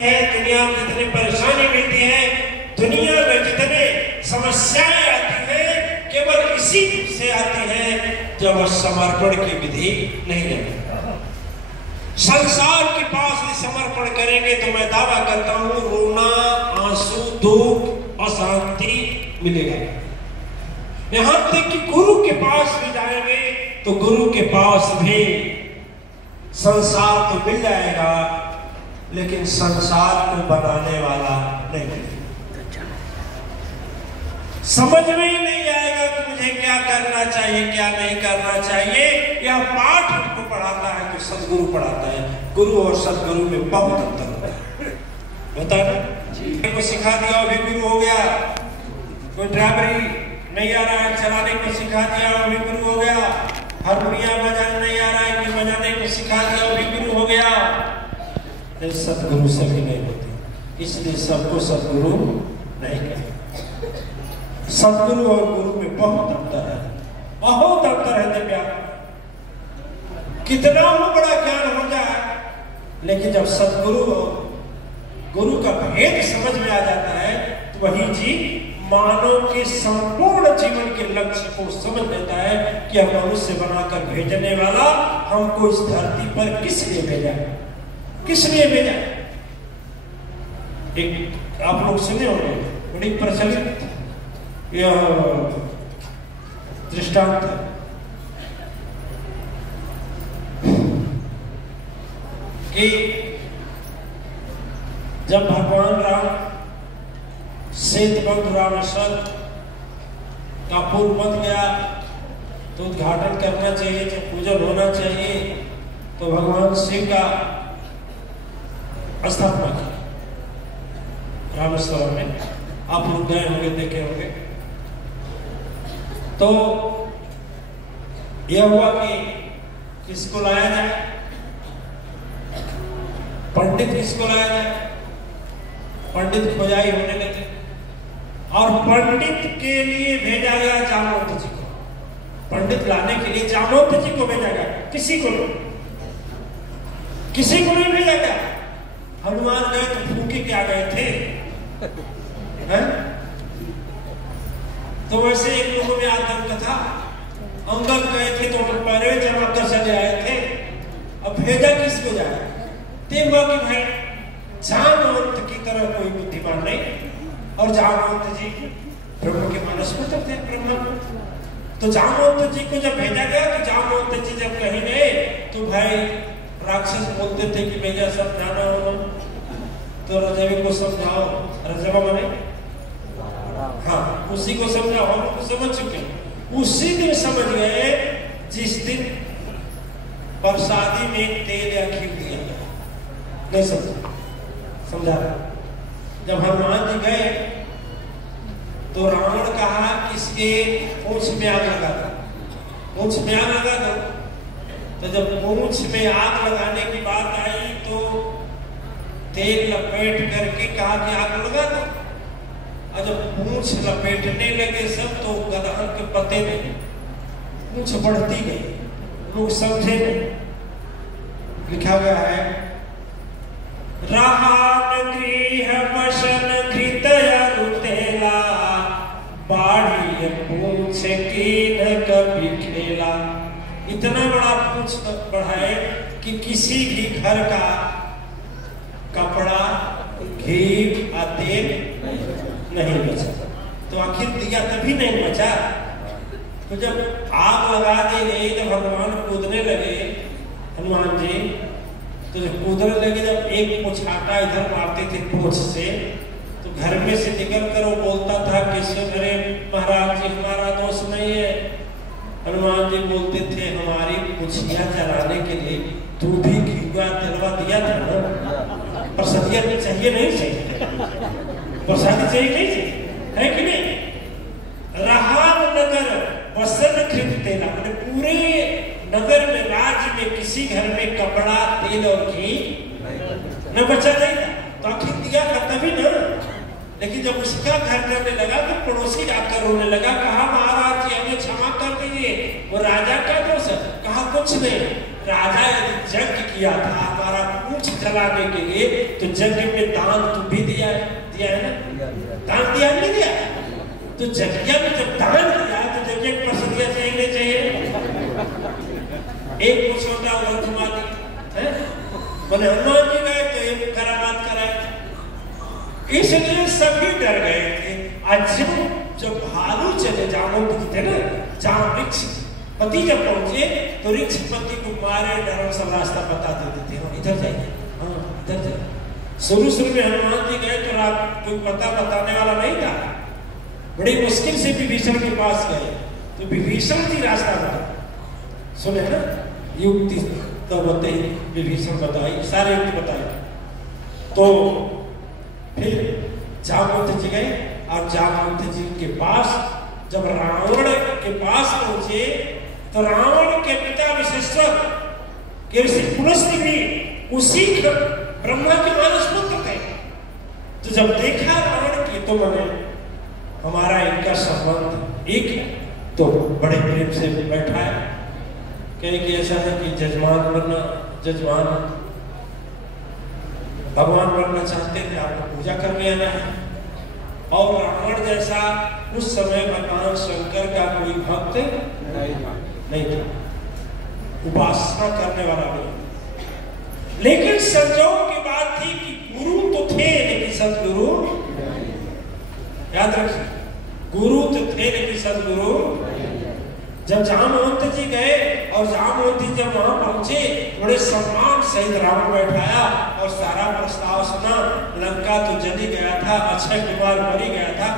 है, दुनिया में जितनी परेशानी मिलती है, दुनिया में जितने समस्याएं आती है, केवल इसी से आती है जब समर्पण की विधि नहीं जानता। संसार के पास समर्पण करेंगे तो मैं दावा करता हूं रोना, आंसू, दुख, अशांति मिलेगा। यहां तक कि गुरु के पास भी जाएंगे तो गुरु के पास भी संसार तो मिल जाएगा, लेकिन संसार को बनाने वाला नहीं। समझ में ही नहीं आएगा कि मुझे क्या करना चाहिए, क्या नहीं करना चाहिए। यह पाठ को पढ़ाता है तो सदगुरु पढ़ाता है। गुरु और सदगुरु में बहुत अंतर होता है, होता है ना। को सिखा दिया अभी गुरु हो गया। कोई ड्राइवरी नहीं आ रहा है, चलाने को सिखा दिया अभी गुरु हो गया। हारमोनियम बजाना नहीं आ रहा है कि बजाने को सिखा दिया अभी गुरु हो गया। सदगुरु सभी नहीं होते, इसलिए सबको सदगुरु नहीं कहते। सदगुरु और गुरु में बहुत अंतर है, बहुत अंतर है। दिव्या कितना हो बड़ा ज्ञान हो जाए, लेकिन जब सदगुरु और गुरु का भेद समझ में आ जाता है तो वही जी मानव के संपूर्ण जीवन के लक्ष्य को समझ लेता है कि हम मनुष्य बनाकर भेजने वाला हमको इस धरती पर किस लिए भेजा है, किस लिए भेजा। एक आप लोग सुने होंगे, बड़ी प्रचलित यह दृष्टांत है कि जब भगवान राम सेतुबंध रामेश्वर का पुल बन गया तो उद्घाटन करना चाहिए, जब पूजन होना चाहिए तो भगवान शिव का स्थापना की रामेश्वर में। आप लोग गए होंगे, देखे होंगे। तो यह हुआ कि किसको लाया जाए, पंडित किसको लाया जाए। पंडित खोजाई होने लगे और पंडित के लिए भेजा गया जामवंत जी को। पंडित लाने के लिए जामवंत जी को भेजा गया, किसी को नहीं, किसी को नहीं भेजा गया। हनुमान गए तो फूके क्या गए थे हैं? तो वैसे एक लोगों में आत्म कथा अंगद गए थे तो पहले जमा कर चले आए थे। अब भेजा किसको जाए, देखा कि भाई जामवंत की तरह कोई बुद्धिमान नहीं, और जामवंत जी प्रभु के मानस में तो थे ब्रह्मा। तो जामवंत जी को जब भेजा गया तो जामवंत जी जब कहीं गए तो भाई राक्षस बोलते थे कि भैया सब जाना हो तो रजवी को समझाओ। रजवा माने हाँ, उसी को समझाओ, हम तो समझ चुके। उसी दिन समझ गए जिस दिन प्रसादी में तेल या खीर दिया, नहीं समझा। जब हनुमान जी गए तो रावण कहा किसके पूंछ में आग लगा दो, पूंछ में आग लगा दो। तो जब पूंछ में आग लगाने की बात आई तो तेल लपेट करके कहा कि आग लगा दो। और जब पूंछ लपेटने लगे सब तो गदहन के पते में पूंछ बढ़ती गई, लोग समझे नहीं। लिखा गया है राहान गृह वशन घृतया रुतेला, बाढ़ी पूंछ कीन कभी खेला। इतना बड़ा पूंछ बढ़ाए कि किसी भी घर का कपड़ा, घी और तेल नहीं बचा। तो आखिर दिया तभी नहीं बचा। तो जब आग लगा दी गई तो भगवान कूदने लगे, हनुमान जी तो जब कूदने लगे, जब एक पुछाटा इधर मारते थे पूंछ से, तो घर में से निकल कर वो बोलता था कि अरे महाराज जी हमारा दोष नहीं है। हनुमान जी बोलते थे हमारी पुछिया चलाने के लिए तू भी घिउआ तेलवा दिया था ना, प्रसादिया चाहिए नहीं चाहिए, प्रसादी चाहिए नहीं चाहिए, है कि नहीं। रहान नगर वसन घृत तेला, पूरे नगर में, राज्य में किसी घर में कपड़ा, तेल और घी न बचा नहीं था। तो आखिर दिया था तभी ना। लेकिन जब उसका घर जाने लगा तो पड़ोसी जाकर रोने लगा, कहा महाराज जी हमें क्षमा कर दीजिए, वो राजा का दोष है। कहा कुछ नहीं, राजा यदि यज्ञ किया था हमारा पूछ जलाने के लिए, तो यज्ञ में दान तुम भी दिया है ना? दान दिया नहीं दिया? तो यज्ञ में जब दान दिया तो यज्ञ की प्रसिद्धियां चाहिए नहीं चाहिए? एक कुछ होता है उधर घुमा दी, बोले हनुमान जी गए तो एक करामात कराए। इसलिए सभी डर गए थे। आज जब भालू चले जामवंत थे ना, जहाँ वृक्ष पति जब पहुंचे तो वृक्ष पति को मारे डरों सब रास्ता बता देते थे, इधर जाइए, हाँ इधर जाइए। शुरू में हनुमान जी गए तो कोई पता बताने वाला नहीं था, बड़ी मुश्किल से विभीषण के पास गए तो विभीषण जी रास्ता बता, सुने ना युक्ति तो बताई, विभीषण बताई, सारे युक्ति बताए। तो फिर जामवंत जी गए और जामवंत जी के पास जब रावण के पास पहुंचे तो रावण के पिता विशेश्वर के ऋषि पुलस्त्य भी उसी ब्रह्मा के मानस पुत्र थे। तो जब देखा रावण की तो मैंने हमारा इनका संबंध एक, तो बड़े प्रेम से बैठा है, कहे कि ऐसा है कि जजमान भगवान बनना चाहते थे, आपको पूजा करने आना है। और रावण जैसा उस समय भगवान शंकर का कोई भक्त नहीं था, उपासना करने वाला नहीं। लेकिन संजोग की बात थी कि गुरु तो थे लेकिन सदगुरु, याद रखिए, गुरु तो थे लेकिन सदगुरु। जब जामवंत जी गए और जामवंत जी जब वहां पहुंचे, बड़े सम्मान सहित रावण बैठाया और सारा प्रस्ताव सुना। लंका तो जली गया था, अक्षय कुमार मरी गया था,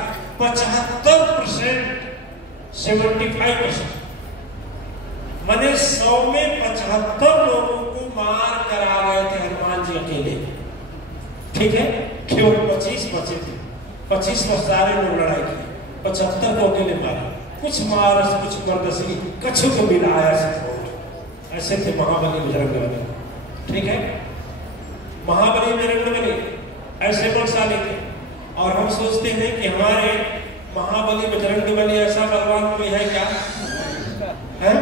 75%, 75% माने 100 में 75 लोगों को मार कर आ गए थे हनुमान जी अकेले, ठीक है? क्यों 25 बचे थे, 25 में सारे लोग लड़ाई किए, 75 को अकेले मारे, कुछ मारस कुछ मर्दसी, कछु को मिलाया ऐसे थे महाबली बजरंगबली, ठीक है? महाबली बजरंगबली ऐसे बलशाली थे। और हम सोचते हैं कि हमारे महाबली बजरंगबली ऐसा बलवान कोई है क्या? है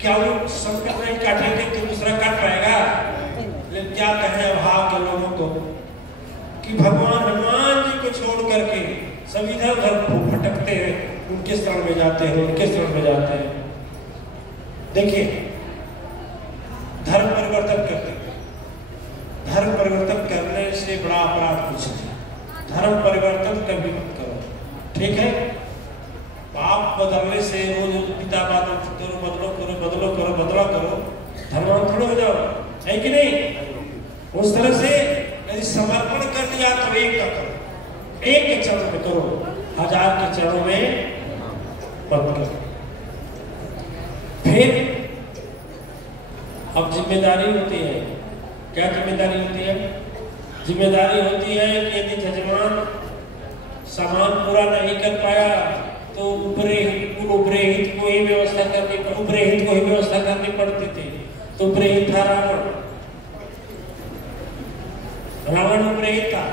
क्या? वो संकट नहीं काटेंगे तो दूसरा काट पाएगा? लेकिन क्या कहें अभाव के लोगों को कि भगवान हनुमान जी को छोड़ करके सब इधर उधर भटकते हैं, उनके शरण में जाते हैं, उनके शरण में जाते हैं। देखिए, धर्म परिवर्तन करते हैं, धर्म परिवर्तन करने से बड़ा अपराध कुछ नहीं। धर्म परिवर्तन कभी मत करो, ठीक है? बाप बदलने से रोज पिता बदलो धर्मांतरण थोड़ा हो जाओ, है कि नहीं? उस तरह से यदि समर्पण कर दिया तो एक का करो, एक के चरण में करो, 1000 के चरणों में मत करो। फिर अब जिम्मेदारी होती है, क्या जिम्मेदारी होती है? जिम्मेदारी होती है कि यदि जजमान सामान पूरा नहीं कर पाया तो उपरेहित को ही व्यवस्था करनी पड़ती थी। तो उपरेहित था रावण उपरेहित था,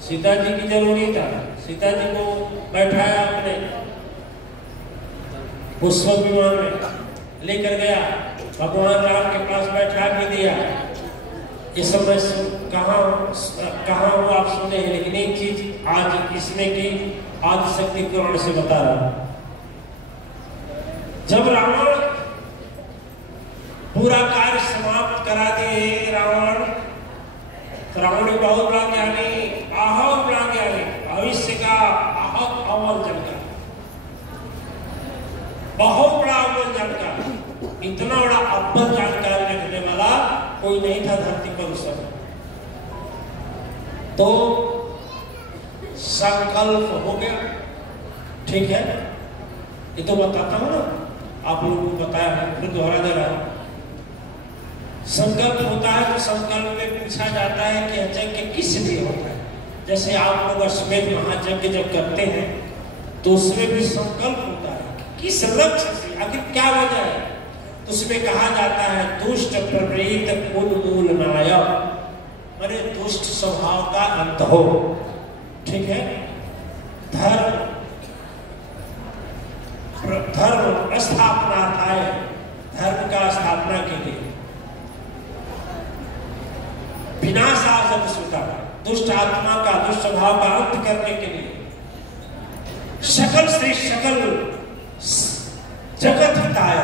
सीता जी की जरूरी था, सीता जी को बैठाया अपने पुष्पक विमान में लेकर गया, भगवान राम के पास बैठा भी दिया। ये सब कहाँ वो आप सुने हैं, लेकिन एक चीज आज इसमें की आदि शक्ति पुराण से बता रहा हूं। जब रावण पूरा कार्य समाप्त करा दिए रावण बहुत बड़ा ज्ञानी, बहुत बड़ा ज्ञानी, भविष्य का बहुत अव्वल जानकार, बहुत बड़ा अव्वल जानकार, इतना बड़ा अव्वल जानकारी रखने वाला कोई नहीं था धरती पर उस समय। तो संकल्प हो गया, ठीक है? ये तो बताता हूं ना, आप लोगों को बताया है, फिर दोहरा दे रहा हूं। संकल्प होता है तो संकल्प में पूछा जाता है कि यज्ञ किस लिए होता है। जैसे आप लोग अश्वमेध महायज्ञ जब करते हैं तो उसमें भी संकल्प होता है, किस लक्ष्य से, आखिर क्या वजह है। तो उसमें कहा जाता है दुष्ट प्रवृत्त उन्मूलनाय, माने दुष्ट स्वभाव का अंत हो, ठीक है? धर्म स्थापना था, धर्म का स्थापना के लिए दुष्ट आत्मा का, दुष्ट स्वभाव का अंत करने के लिए, सकल श्री सकल जगत हिताय,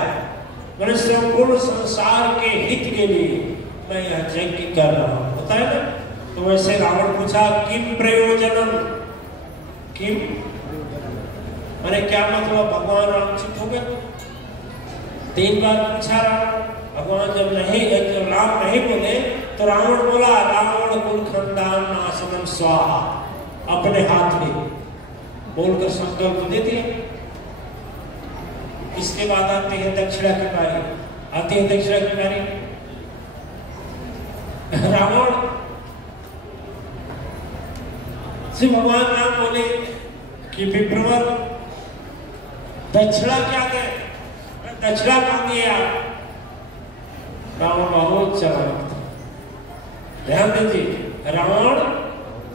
मैंने संपूर्ण संसार के हित के लिए मैं यह यज्ञ कर रहा हूं। होता है ना? तो वैसे रावण पूछा किम प्रयोजनम, किम मैंने क्या मतलब, भगवान राम चुप हो गए। 3 बार पूछा रावण। भगवान जब राम नहीं बोले तो रावण बोला रावण कुल खंडान नाशनम स्वाहा, अपने हाथ में बोलकर संकल्प दे दिया। इसके बाद आते हैं दक्षिणा की बारी, आती है दक्षिणा की बारी। रावण से भगवान राम बोले कि विप्रवर दक्षिणा क्या दे, दक्षिणा मांगिए आप। रावण बहुत चालाक था, ध्यान दीजिए, रावण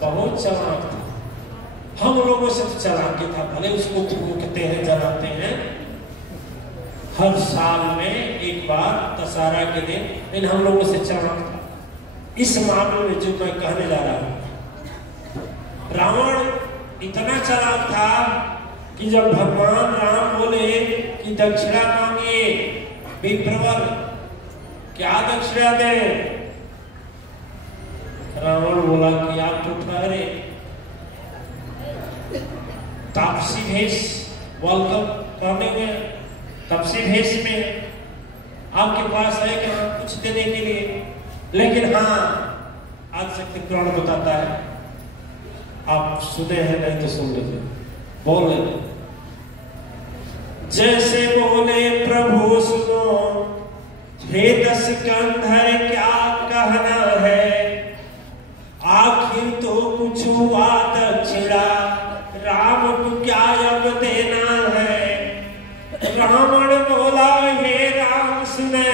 बहुत चालाक था। हम लोगों से तो चालाकी था, भले उसको थूकते हैं, जलाते हैं हर साल में एक बार दशहरा के दिन, लेकिन हम लोगों से चालाक था। इस मामले में जो मैं कहने जा रहा हूं, रावण इतना चालाक था कि जब भगवान राम बोले कि दक्षिणा मांगिए, विप्रवर क्या दक्षिणा दें, रावण बोला कि आप तो ठहरे, तापसी भेष वर्ल्ड कप करने में, तापसी भेष में आपके पास है कि हाँ कुछ देने के लिए, लेकिन हाँ आज शक्ति पुराण बताता है, आप सुने हैं नहीं तो सुन लीजिए, बोल रहे जैसे बोले प्रभु सुनो, हे दस कंधर क्या कहना है, आखिर तो कुछ हुआ दक्षिणा, राम को क्या अब देना है। रावण बोला हे राम सुने,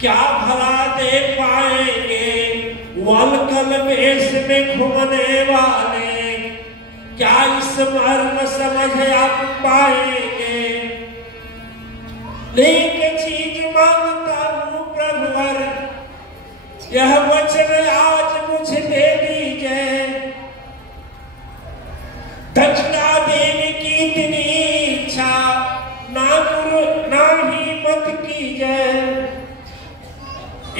क्या भला दे पाएंगे वलकल वेश में घूमने वाले, क्या इस मर्म समझ आप पाएंगे। एक चीज मांगता हूं प्रभुवर, यह वचन आज मुझे दे दीजिए, दक्षिणा देने की इतनी इच्छा ना गुरु ना ही मत कीजिए।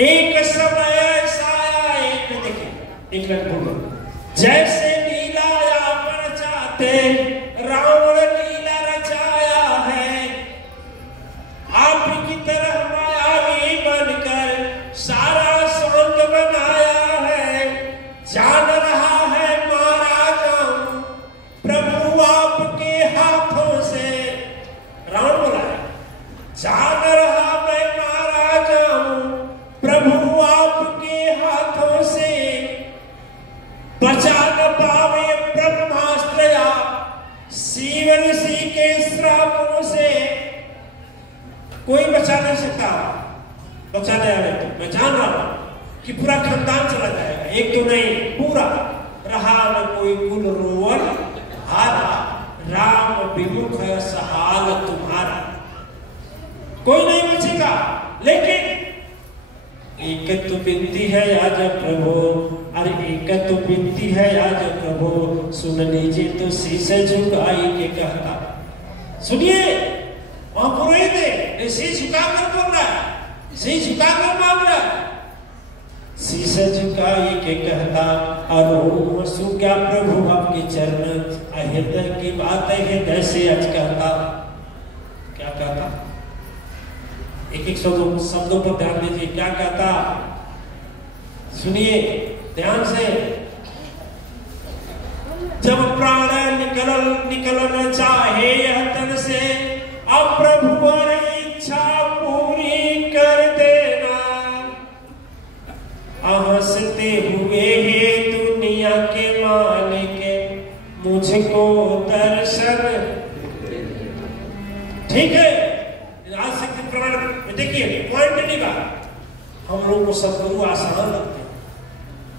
एक समय ऐसा आया, देखिए एक लग बोलो, जैसे लीला आप रचाते, रावण लीला रचाया है, आपकी तरह मायावी बनकर सारा स्वर्ग बनाया है। जान रहा है मारा जाऊं प्रभु आपके हाथों से, रावण बोला है, जान रहा मैं मारा जाऊं प्रभु आपके हाथों से, बचा न पावे ब्रह्मास्त्र या शिव ऋषि के श्रापों से। कोई बचा नहीं सकता, बचाने आए तो मैं जान रहा हूं कि पूरा खानदान चला जाएगा, एक तो नहीं पूरा। रहा न कोई कुल रोवर हारा, राम विमुख सहाल तुम्हारा, कोई नहीं बचेगा। लेकिन एक तो विनती है आज प्रभु, अरे एक तो विनती है आज प्रभु, सुन लीजिए तो शीश झुकाई के कहता। सुनिए वहां पुरोहित है, शीश झुकाकर बोल रहा है, शीश झुकाकर मांग रहा है, शीश झुकाई के कहता, और सु क्या प्रभु आपके चरण, हृदय की बात है हृदय से आज कहता। क्या कहता, एक एक शब्दों पर ध्यान दीजिए, क्या कहता सुनिए ध्यान से। जब प्राण निकलना चाहे यह तन से, अब प्रभु और इच्छा पूरी कर देना। हंसते हुए हे दुनिया के मालिक, मुझको दर्शन। ठीक है, आज शक्ति प्रमाण देखिए पॉइंट नहीं बात। हम लोग को सदगुरु आसान लगते हैं,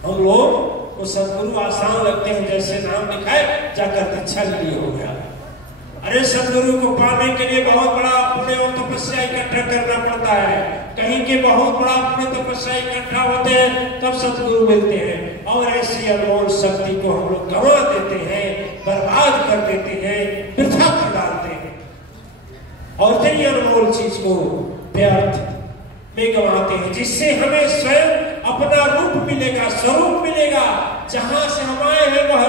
हम लोग को सदगुरु आसान लगते हैं, जैसे नाम लिखा है जाकर दीक्षा लिए हो गया, अरे सदगुरु को पाने के लिए बहुत बड़ा पुण्य और तपस्या इकट्ठा करना पड़ता है। कहीं के बहुत बड़ा पुण्य तपस्या इकट्ठा होते हैं तब सदगुरु मिलते हैं, और ऐसी अनमोल शक्ति को हम लोग गंवा देते हैं, बर्बाद कर देते हैं, वृथा कर डालते हैं, और तेरी अनमोल चीज को व्यर्थ में गंवाते हैं, जिससे हमें स्वयं अपना रूप मिलेगा, स्वरूप मिलेगा, जहां से हम आए हैं वह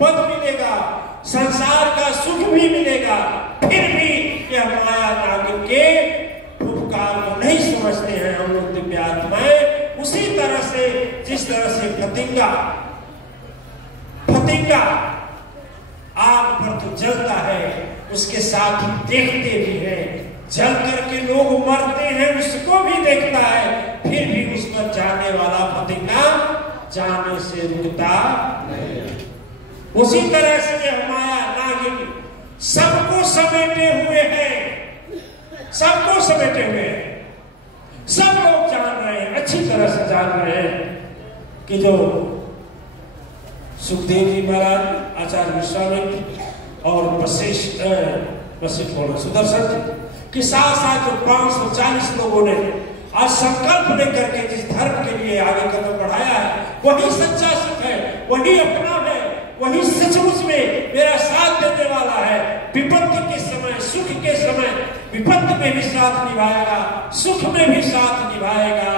पद मिलेगा, संसार का सुख भी मिलेगा। फिर भी यह माया नागिन के उपकार को नहीं समझते हैं हम लोग दिव्यात्माएं। उसी तरह से जिस तरह से फतिंगा आग पर तो जलता है, उसके साथ ही देखते भी हैं, जल करके लोग मरते हैं उसको भी देखता है, फिर भी उस पर जाने वाला फतिंगा जाने से रुकता नहीं। उसी तरह से यह माया नागिन सबको समेटे हुए है, सबको समेटे हुए हैं। सब लोग जान रहे हैं, अच्छी तरह से जान रहे हैं कि जो सुखदेव जी महाराज, आचार्य विश्वामित्र और वशिष्ठ सुदर्शन जी के साथ साथ जो 540 लोगों ने आज संकल्प लेकर के जिस धर्म के लिए आगे कदम बढ़ाया है, वही सच्चा सुख है, वही अपना है, वही सचमुच में मेरा साथ देने वाला है। विपत्ति के समय, सुख के समय, विपत्ति में भी साथ निभाएगा, सुख में भी साथ निभाएगा,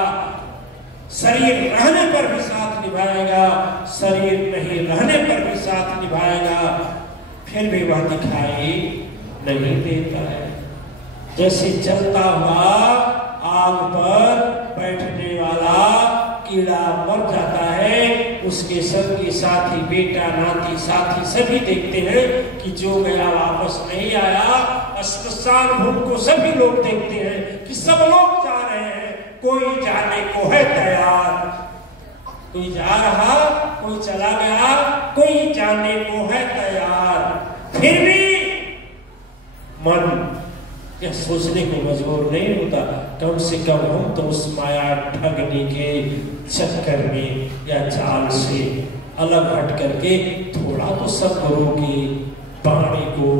शरीर रहने पर भी साथ निभाएगा, शरीर नहीं रहने पर भी साथ निभाएगा, फिर भी वह दिखाई नहीं देता है। जैसे जलता हुआ आग पर बैठने वाला कीड़ा मर जाता है, उसके संग के साथी, बेटा, नाती, साथी सभी देखते हैं कि जो गया वापस नहीं आया। स्मशान भूमि को सभी लोग देखते हैं कि सब लोग जा रहे हैं, कोई जाने को है तैयार, कोई जा रहा, कोई चला गया, कोई जाने को है तैयार। फिर भी मन यह सोचने को मजबूर नहीं होता, कम से कम हम तो उस माया ठगने के चक्कर में या जाल से अलग हट करके थोड़ा तो सदगुरु की वाणी को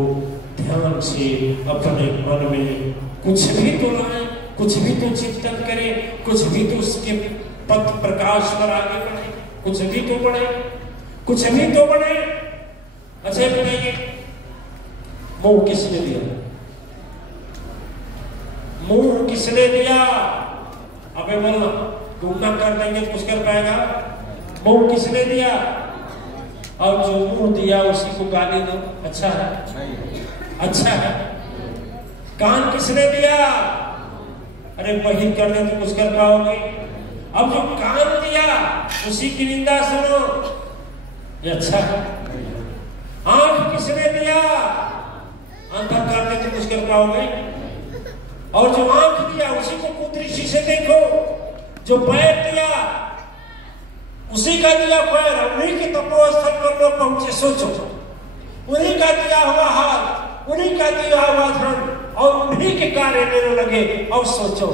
ध्यान से अपने मन में कुछ भी तो लाएं, कुछ भी तो चिंतन करें, कुछ भी तो उसके पथ प्रकाश पर आगे बढ़े, कुछ भी तो बढ़े, कुछ भी तो बढ़े। अच्छा बताइए, मोह किसने दिया? मुंह किसने दिया? अबे बोलना, टूटना कर देंगे तो कुछ कर पाएगा? मुंह किसने दिया? और जो मुंह दिया उसी को गाली दो, अच्छा है? अच्छा है। कान किसने दिया? अरे बहिर कर दे तो कुछ कर पाओगे? अब जो कान दिया उसी की निंदा सुनो, ये अच्छा है। आंख किसने दिया? अंधा कर दे तो कुछ कर पाओगे? और जो आंख दिया उसी को कुदृष्टि से देखो। जो पैर दिया उसी का दिया पैर, उन्हीं के तपोस्थल पर लोग पहुंचे, सोचो। उन्हीं का दिया हुआ हाथ, उन्हीं का दिया हुआ धन, और उन्हीं के कार्य देने लगे। और सोचो,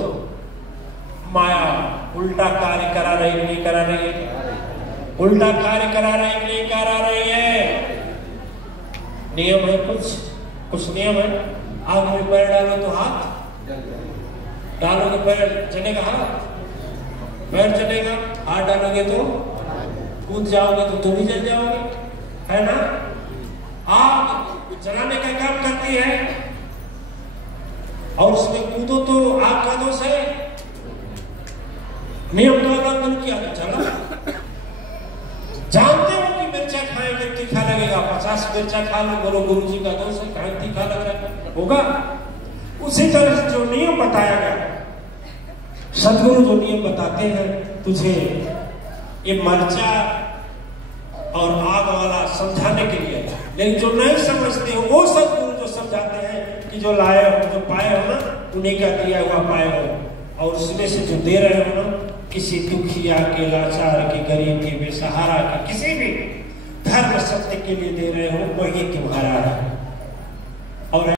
माया उल्टा कार्य करा रही नहीं करा रही है? उल्टा कार्य करा रही नहीं करा रही है? नियम है, कुछ नियम है। आग में पैर डालो तो हाथ डालोगे, पैर चलेगा, हाथ पैर चलेगा, हाथ डालोगे तो कूद जाओगे तो तुम भी जल जाओगे, है ना? आग जलाने का काम करती है, और उसमें कूदो तो आग का दोष है। नियम का उल्लंघन किया तो चला। जानते हो कि मिर्चा खाएंगे तीखा लगेगा, 50 मिर्चा खा लो, बोलो गुरुजी का दोष है, कहीं तीखा लग रहा है, होगा? उसी तरह से जो नियम बताया गया, सदगुरु जो नियम बताते हैं तुझे, ये मर्चा और आग वाला समझाने के लिए, लेकिन जो नहीं समझते हो वो सदगुरु जो समझाते हैं कि जो लाए हो, जो पाए हो ना, उन्हीं का दिया हुआ पाए हो, और उसमें से जो दे रहे हो ना, किसी दुखिया के, लाचार के, गरीब के, बेसहारा के, किसी भी धर्म सत्य के लिए दे रहे हो, वही तुम्हारा है। और